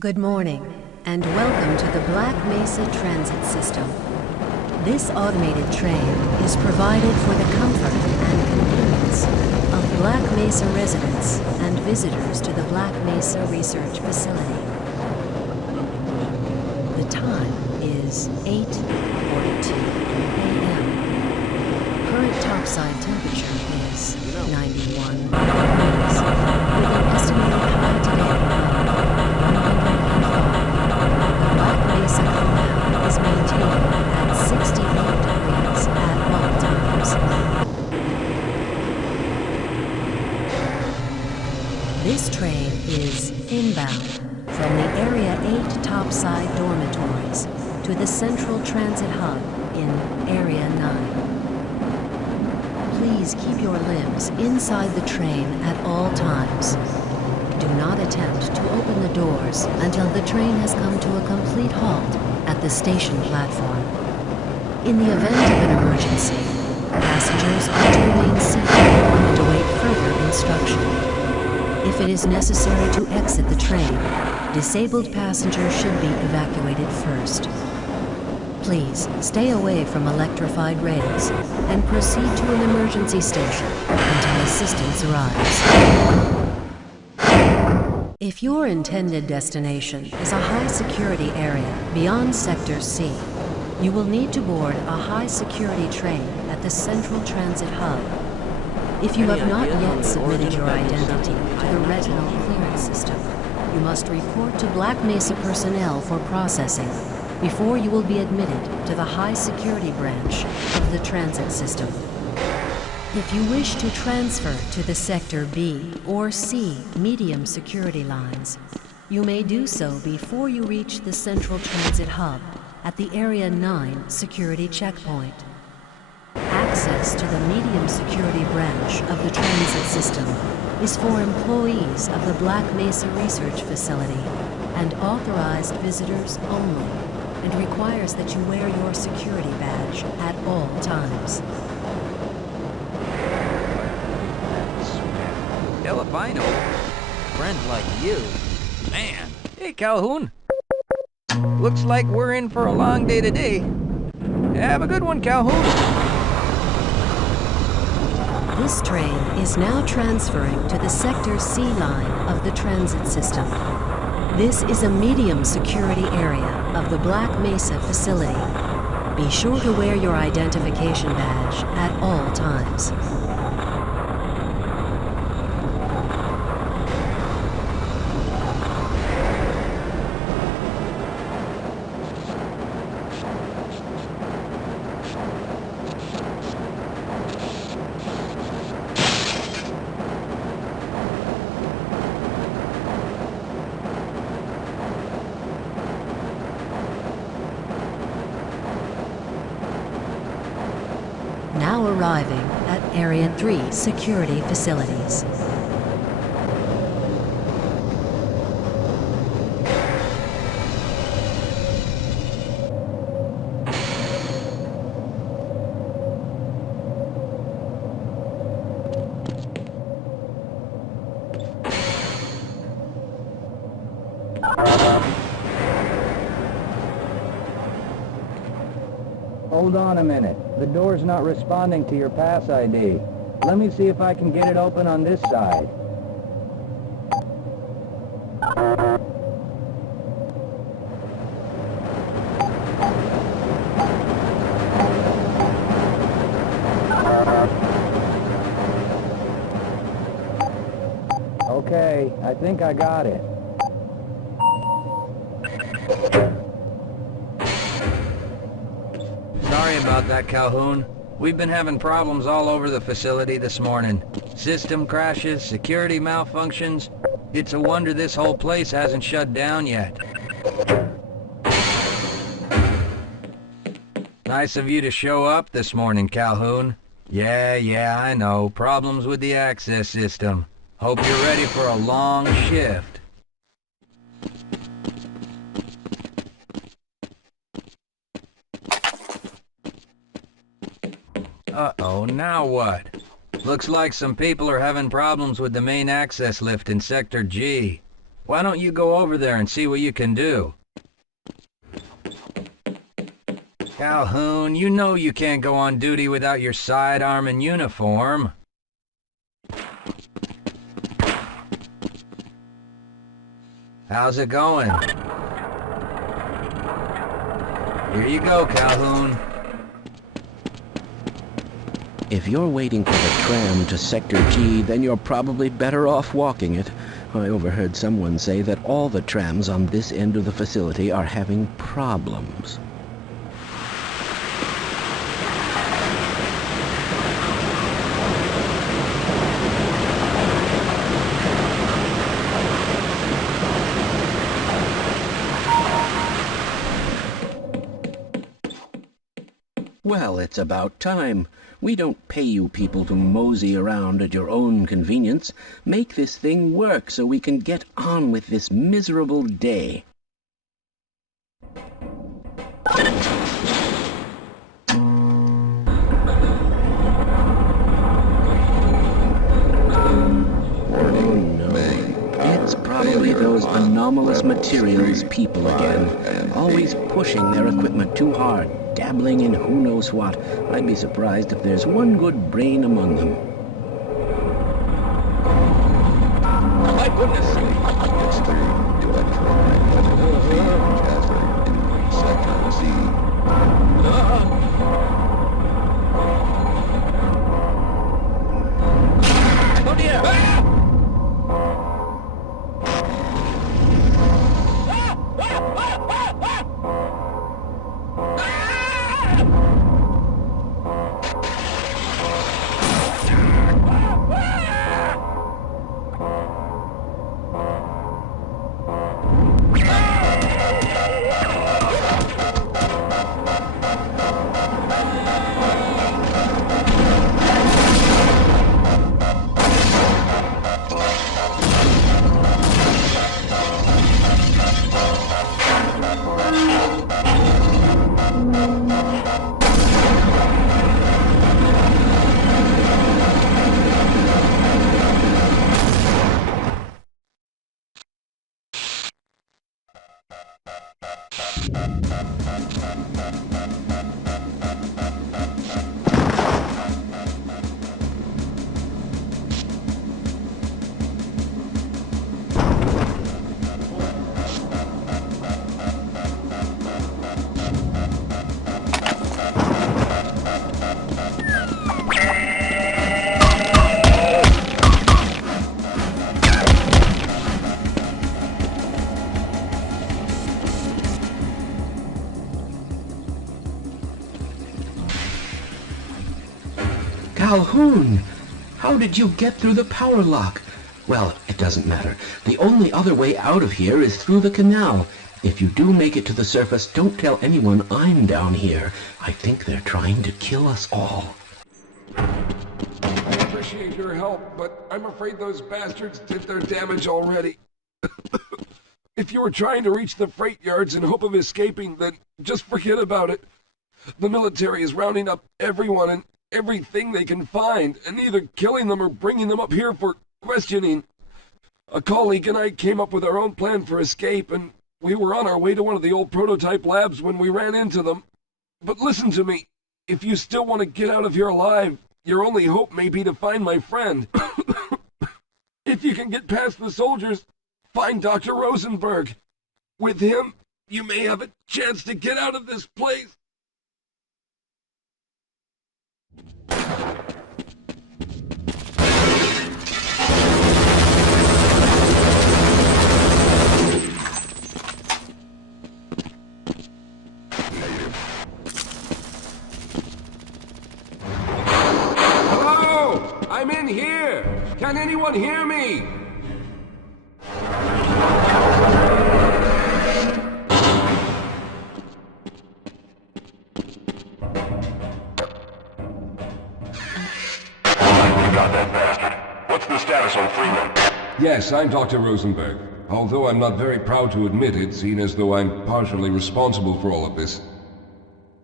Good morning, and welcome to the Black Mesa Transit System. This automated train is provided for the comfort and convenience of Black Mesa residents and visitors to the Black Mesa Research Facility. The time is 8:42 a.m. Current topside temperature is 91 degrees, with an estimated high today. Mesa compound is maintained at 68 degrees at all times. This train is inbound from the Area 8 topside dormitories to the Central Transit Hub in Area 9. Please keep your limbs inside the train at all times. Do not attempt to open the doors until the train has come to a complete halt at the station platform. In the event of an emergency, passengers are to remain seated and await further instruction. If it is necessary to exit the train, disabled passengers should be evacuated first. Please stay away from electrified rails and proceed to an emergency station until assistance arrives. If your intended destination is a high-security area beyond Sector C, you will need to board a high-security train at the Central Transit Hub. If you have not yet submitted your identity to the retinal clearance system, you must report to Black Mesa personnel for processing before you will be admitted to the high-security branch of the transit system. If you wish to transfer to the Sector B or C medium security lines, you may do so before you reach the Central Transit Hub at the Area 9 security checkpoint. Access to the medium security branch of the transit system is for employees of the Black Mesa Research Facility and authorized visitors only, and requires that you wear your security badge at all times. Hell if I know. Friends like you. Man. Hey, Calhoun. Looks like we're in for a long day today. Have a good one, Calhoun. This train is now transferring to the Sector C line of the transit system. This is a medium security area of the Black Mesa facility. Be sure to wear your identification badge at all times. Now arriving at Area 3 security facilities. Hold on a minute. The door's not responding to your pass ID. Let me see if I can get it open on this side. Okay, I think I got it. Sorry about that, Calhoun. We've been having problems all over the facility this morning. System crashes, security malfunctions. It's a wonder this whole place hasn't shut down yet. Nice of you to show up this morning, Calhoun. Yeah, I know. Problems with the access system. Hope you're ready for a long shift. Uh-oh, now what? Looks like some people are having problems with the main access lift in Sector G. Why don't you go over there and see what you can do? Calhoun, you know you can't go on duty without your sidearm and uniform. How's it going? Here you go, Calhoun. If you're waiting for the tram to Sector G, then you're probably better off walking it. I overheard someone say that all the trams on this end of the facility are having problems. Well, it's about time. We don't pay you people to mosey around at your own convenience. Make this thing work so we can get on with this miserable day. It's probably those anomalous materials people again, always pushing their equipment too hard, dabbling in who knows what. I'd be surprised if there's one good brain among them. My goodness! It's the electromagnetic field gathered in Sector Z. Oh dear! Calhoun! How did you get through the power lock? Well, it doesn't matter. The only other way out of here is through the canal. If you do make it to the surface, don't tell anyone I'm down here. I think they're trying to kill us all. I appreciate your help, but I'm afraid those bastards did their damage already. If you were trying to reach the freight yards in hope of escaping, then just forget about it. The military is rounding up everyone and everything they can find, and either killing them or bringing them up here for questioning. A colleague and I came up with our own plan for escape, and we were on our way to one of the old prototype labs when we ran into them. But listen to me. If you still want to get out of here alive, your only hope may be to find my friend. If you can get past the soldiers, find Dr. Rosenberg. With him, you may have a chance to get out of this place. Hello? I'm in here. Can anyone hear me? Yes, I'm Dr. Rosenberg, although I'm not very proud to admit it, seeing as though I'm partially responsible for all of this.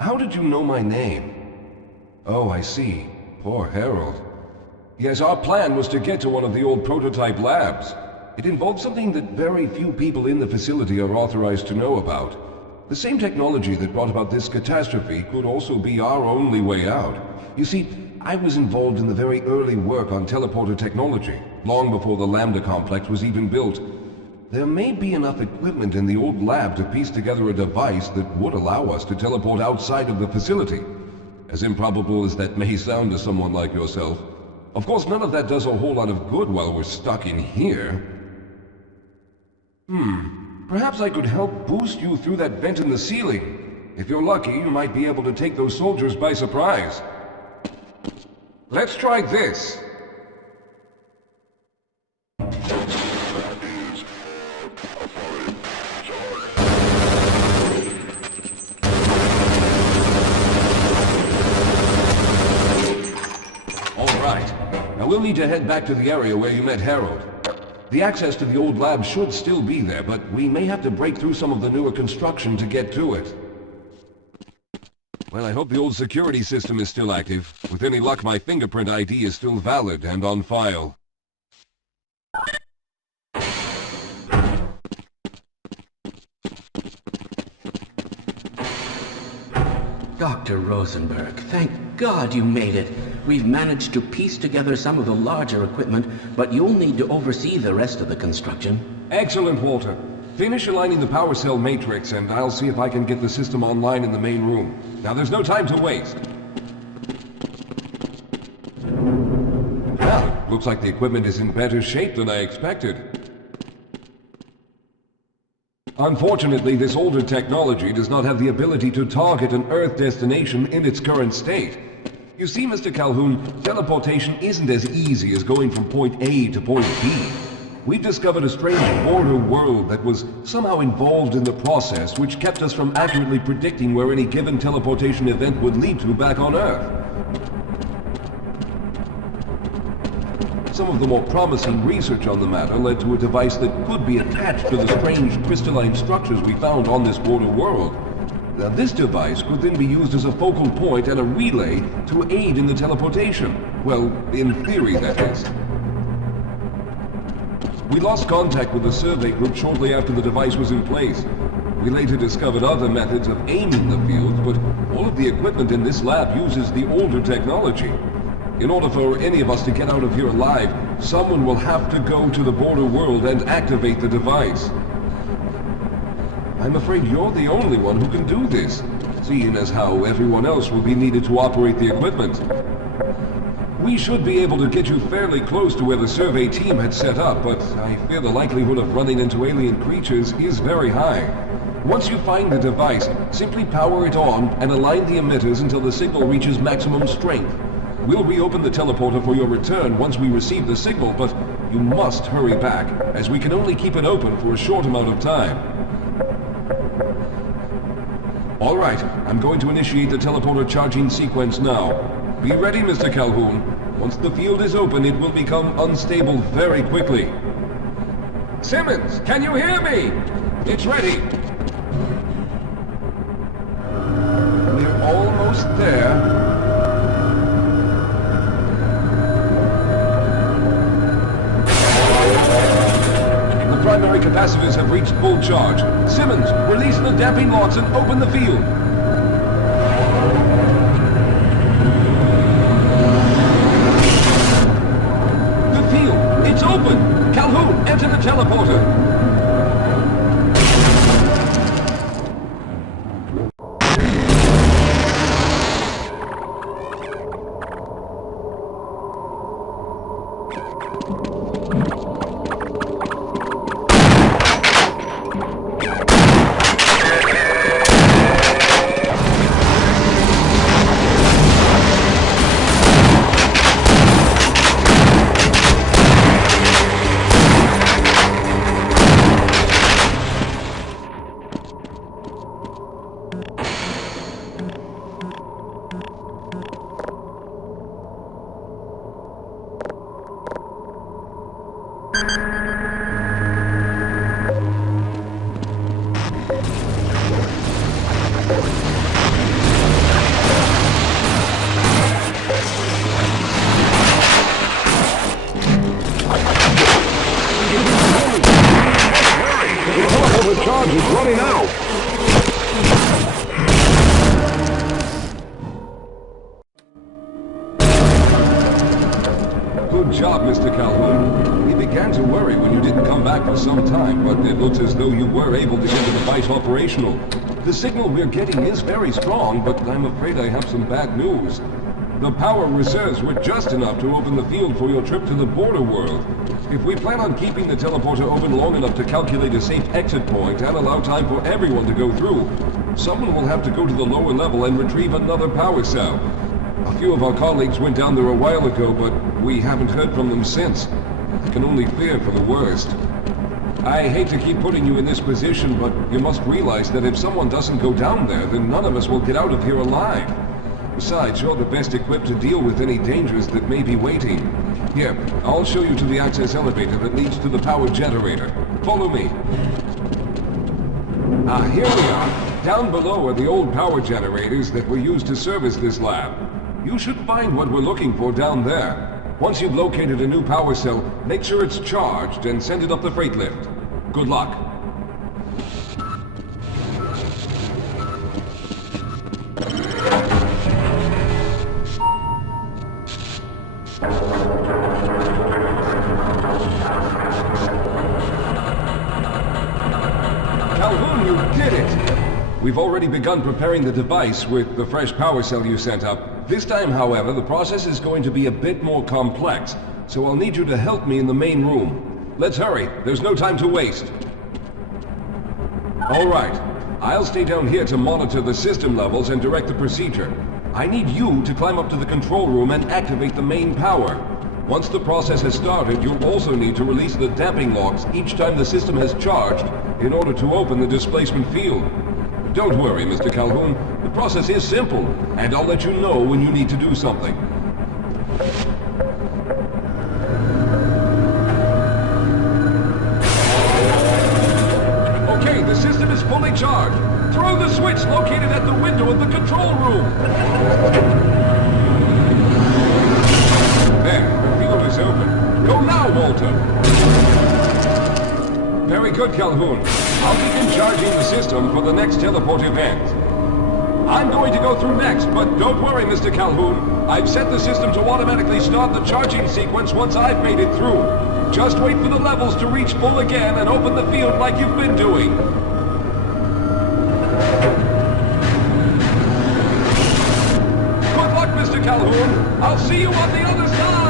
How did you know my name? Oh, I see. Poor Harold. Yes, our plan was to get to one of the old prototype labs. It involved something that very few people in the facility are authorized to know about. The same technology that brought about this catastrophe could also be our only way out. You see, I was involved in the very early work on teleporter technology, long before the Lambda complex was even built. There may be enough equipment in the old lab to piece together a device that would allow us to teleport outside of the facility. As improbable as that may sound to someone like yourself. Of course, none of that does a whole lot of good while we're stuck in here. Perhaps I could help boost you through that vent in the ceiling. If you're lucky, you might be able to take those soldiers by surprise. Let's try this. All right. Now we'll need to head back to the area where you met Harold. The access to the old lab should still be there, but we may have to break through some of the newer construction to get to it. Well, I hope the old security system is still active. With any luck, my fingerprint ID is still valid and on file. Dr. Rosenberg, thank God you made it. We've managed to piece together some of the larger equipment, but you'll need to oversee the rest of the construction. Excellent, Walter. Finish aligning the power cell matrix, and I'll see if I can get the system online in the main room. Now, there's no time to waste. Well, looks like the equipment is in better shape than I expected. Unfortunately, this older technology does not have the ability to target an Earth destination in its current state. You see, Mr. Calhoun, teleportation isn't as easy as going from point A to point B. We've discovered a strange border world that was somehow involved in the process, which kept us from accurately predicting where any given teleportation event would lead to back on Earth. Some of the more promising research on the matter led to a device that could be attached to the strange crystalline structures we found on this border world. Now, this device could then be used as a focal point and a relay to aid in the teleportation. Well, in theory, that is. We lost contact with the survey group shortly after the device was in place. We later discovered other methods of aiming the fields, but all of the equipment in this lab uses the older technology. In order for any of us to get out of here alive, someone will have to go to the border world and activate the device. I'm afraid you're the only one who can do this, seeing as how everyone else will be needed to operate the equipment. We should be able to get you fairly close to where the survey team had set up, but I fear the likelihood of running into alien creatures is very high. Once you find the device, simply power it on and align the emitters until the signal reaches maximum strength. We'll reopen the teleporter for your return once we receive the signal, but you must hurry back, as we can only keep it open for a short amount of time. All right, I'm going to initiate the teleporter charging sequence now. Be ready, Mr. Calhoun. Once the field is open, it will become unstable very quickly. Simmons, can you hear me? It's ready. We're almost there. The primary capacitors have reached full charge. Simmons, release the damping locks and open the field. The field, it's open! Calhoun, enter the teleporter. charge is running out. Good job, Mr. Calhoun. We began to worry when you didn't come back for some time, but it looks as though you were able to get the device operational. The signal we're getting is very strong, but I'm afraid I have some bad news. The power reserves were just enough to open the field for your trip to the border world. If we plan on keeping the teleporter open long enough to calculate a safe exit point and allow time for everyone to go through, someone will have to go to the lower level and retrieve another power cell. A few of our colleagues went down there a while ago, but we haven't heard from them since. I can only fear for the worst. I hate to keep putting you in this position, but you must realize that if someone doesn't go down there, then none of us will get out of here alive. Besides, you're the best equipped to deal with any dangers that may be waiting. Here, I'll show you to the access elevator that leads to the power generator. Follow me. Here we are. Down below are the old power generators that were used to service this lab. You should find what we're looking for down there. Once you've located a new power cell, make sure it's charged and send it up the freight lift. Good luck. Calhoun, you did it! We've already begun preparing the device with the fresh power cell you sent up. This time, however, the process is going to be a bit more complex, so I'll need you to help me in the main room. Let's hurry, there's no time to waste. All right, I'll stay down here to monitor the system levels and direct the procedure. I need you to climb up to the control room and activate the main power. Once the process has started, you'll also need to release the damping locks each time the system has charged in order to open the displacement field. Don't worry, Mr. Calhoun. The process is simple, and I'll let you know when you need to do something. Okay, the system is fully charged. Throw the switch located at the window of the control room. There, the field is open. Go now, Walter. Very good, Calhoun. I'll begin charging the system for the next teleport event. I'm going to go through next, but don't worry, Mr. Calhoun. I've set the system to automatically start the charging sequence once I've made it through. Just wait for the levels to reach full again and open the field like you've been doing. Good luck, Mr. Calhoun. I'll see you on the other side.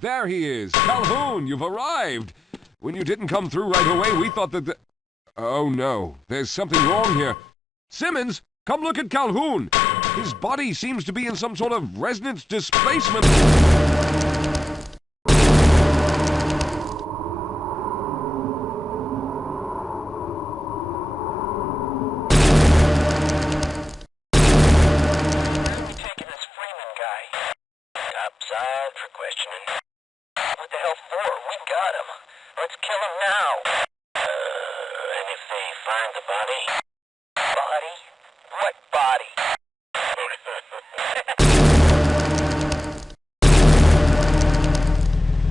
There he is! Calhoun, you've arrived! When you didn't come through right away, we thought that Oh no, there's something wrong here. Simmons, come look at Calhoun! His body seems to be in some sort of resonance displacement. For questioning. What the hell for? We got him. Let's kill him now. And if they find the body? Body? What body?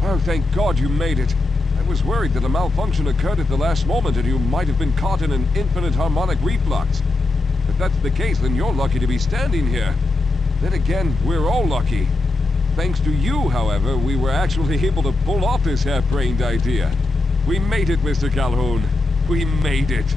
Oh, thank God you made it. I was worried that a malfunction occurred at the last moment and you might have been caught in an infinite harmonic reflux. If that's the case, then you're lucky to be standing here. Then again, we're all lucky. Thanks to you, however, we were actually able to pull off this harebrained idea. We made it, Mr. Calhoun. We made it.